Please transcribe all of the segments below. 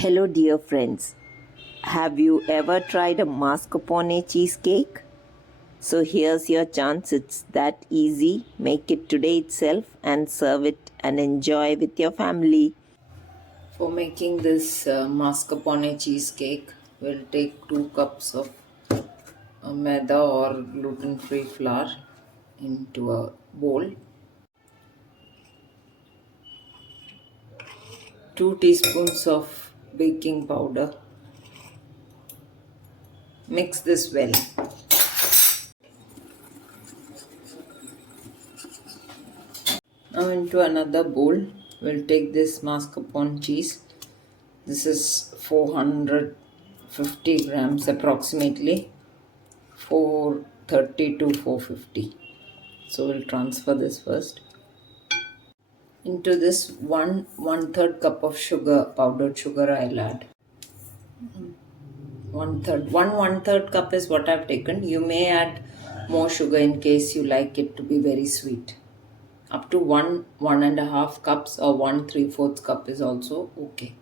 Hello, dear friends. Have you ever tried a mascarpone cheesecake? So here's your chance. It's that easy. Make it today itself and serve it and enjoy with your family. For making this mascarpone cheesecake, we'll take 2 cups of maida or gluten-free flour into a bowl, 2 teaspoons of baking powder. Mix this well. Now into another bowl, we'll take this mascarpone cheese. This is 450 grams approximately, 430 to 450. So we'll transfer this first. Into this one third cup of sugar, powdered sugar, I'll add one third cup is what I've taken. You may add more sugar in case you like it to be very sweet. Up to one and a half cups or 1 3/4 cup is also okay.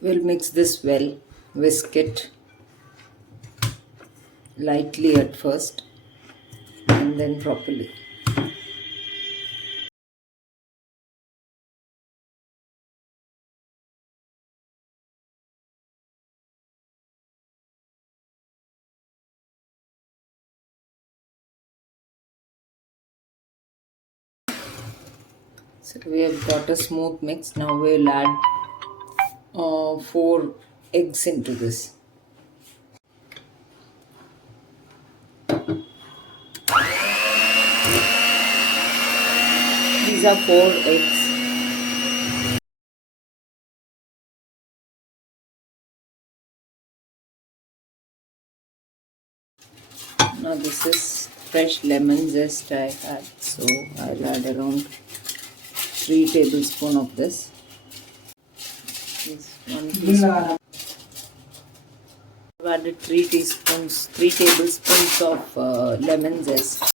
We'll mix this well, whisk it lightly at first and then properly. So we have got a smooth mix. Now we'll add 4 eggs into this. These are 4 eggs. Now this is fresh lemon zest I had, so I'll add around 3 tablespoons of this. This 1 teaspoon. I've added 3 tablespoons of lemon zest.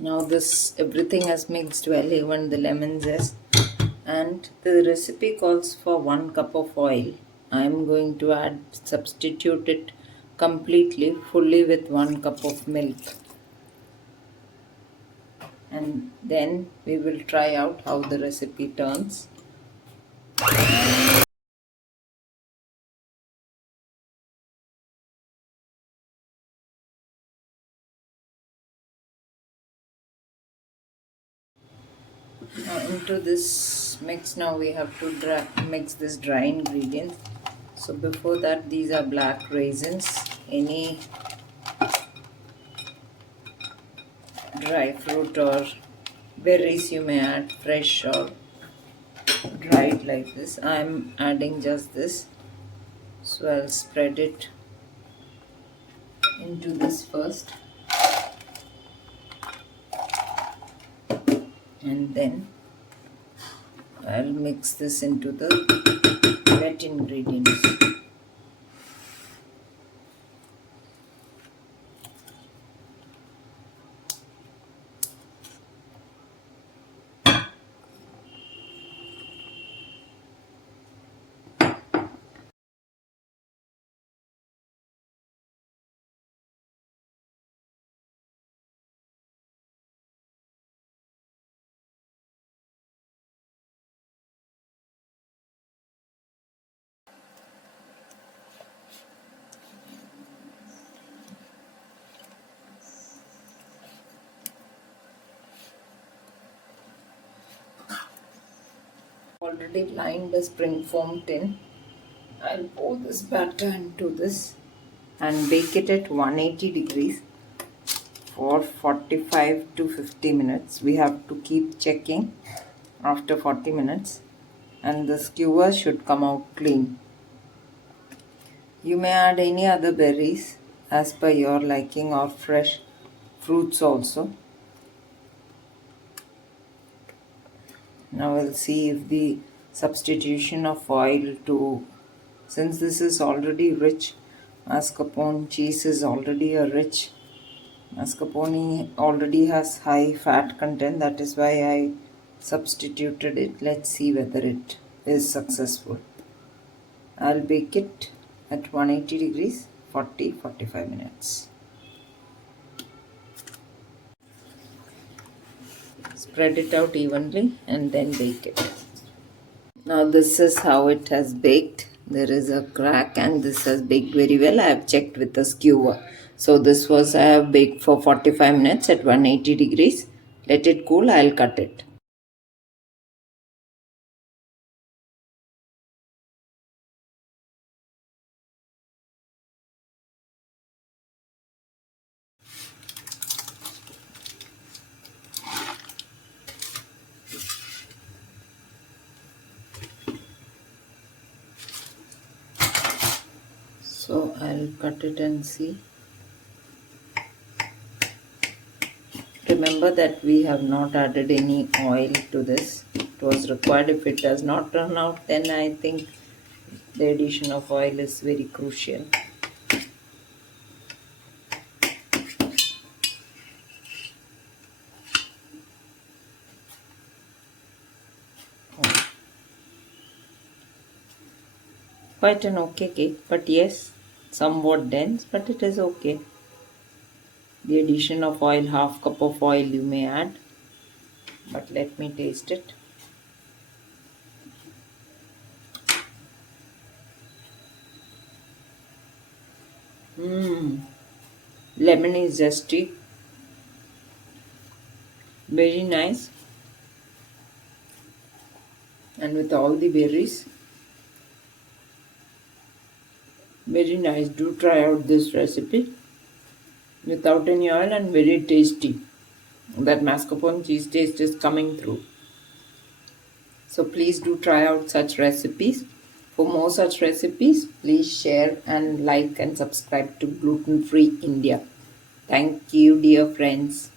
Now this everything has mixed well, even the lemon zest. And the recipe calls for 1 cup of oil. I am going to substitute it completely, fully with 1 cup of milk. And then we will try out how the recipe turns. Now into this mix, now we have to mix this dry ingredients. So before that, these are black raisins. Any dry fruit or berries you may add, fresh or dried like this. I am adding just this. So I'll spread it into this first. And then I'll mix this into the wet ingredients. Already lined a spring foam tin. I'll pour this batter into this and bake it at 180 degrees for 45 to 50 minutes. We have to keep checking after 40 minutes, and the skewer should come out clean. You may add any other berries as per your liking or fresh fruits also. Now we'll see if the substitution of oil to, since this is already rich, Mascarpone cheese is already a rich. Mascarpone already has high fat content, that is why I substituted it. Let's see whether it is successful. I'll bake it at 180 degrees 40-45 minutes. Spread it out evenly and then bake it. Now this is how it has baked. There is a crack and this has baked very well. I have checked with the skewer. So this was I have baked for 45 minutes at 180 degrees. Let it cool, I'll cut it. So I'll cut it and see. Remember that we have not added any oil to this. It was required. If it does not turn out, then I think the addition of oil is very crucial. Quite an okay cake, but yes, somewhat dense, but it is okay. The addition of oil, half cup of oil you may add, but let me taste it. Lemon is zesty, very nice, and with all the berries, very nice. Do try out this recipe without any oil and very tasty. That mascarpone cheese taste is coming through. So please do try out such recipes. For more such recipes, please share and like and subscribe to Gluten Free India. Thank you, dear friends.